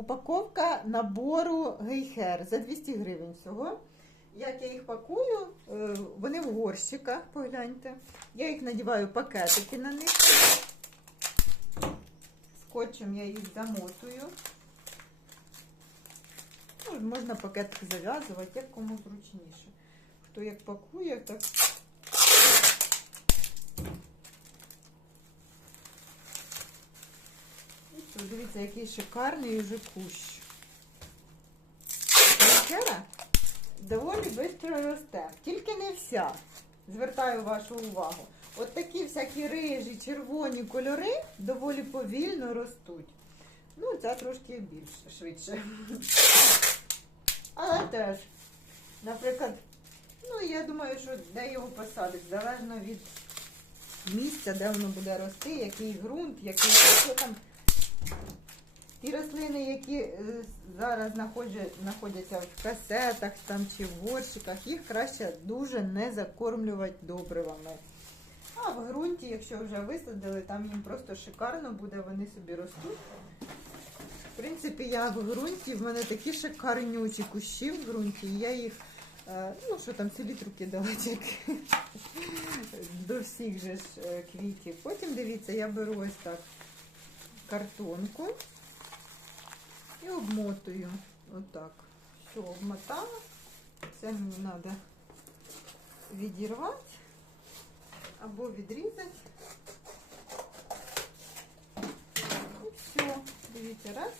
упаковка набору гейхер за 200 гривень всього. Як я їх пакую, е, вони в горщиках, погляньте. Я їх надіваю пакетики на них. Скотчем я їх замотую. Ну, можна пакетик зав'язувати, як кому зручніше. Хто як пакує, так. І що, дивіться, який шикарний уже кущ. Панкера доволі швидко росте. Тільки не вся. Звертаю вашу увагу. От такі всякі рижі, червоні кольори доволі повільно ростуть. Ну, ця трошки більше, швидше. Але теж, наприклад, ну я думаю, що де його посадить, залежно від місця, де воно буде рости, який ґрунт, який що там. Ті рослини, які е, зараз знаходяться в касетах там, чи в горщиках, їх краще дуже не закормлювати добривами. А в ґрунті, якщо вже висадили, там їм просто шикарно буде, вони собі ростуть. В принципі, я в ґрунті, в мене такі шикарнючі кущі в ґрунті, я їх, е, ну що там, селітру кидала тільки до всіх же ж е, квітів. Потім дивіться, я беру ось так картонку і обмотую. Отак. Все, обмотала. Це мені треба відірвати або відрізати. Все, дивіться, раз.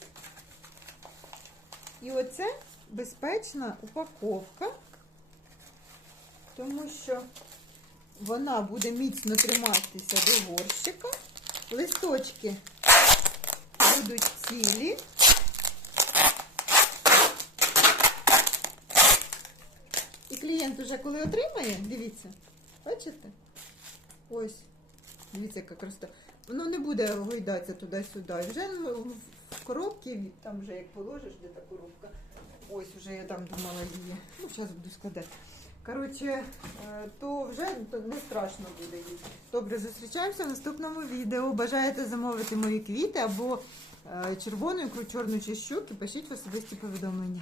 І оце безпечна упаковка, тому що вона буде міцно триматися до горщика. Листочки будуть цілі. І клієнт уже коли отримає, дивіться, бачите? Ось, дивіться, як росте. Воно не буде гойдатися туди-сюди. Вже в коробці, там вже як положиш, де та коробка. Ось вже я там думала її. Ну, зараз буду складати. Коротше, е, то вже не страшно буде їй. Добре, зустрічаємося в наступному відео. Бажаєте замовити мої квіти або червону ікру, чорну чи щуки, пишіть в особисті повідомлення.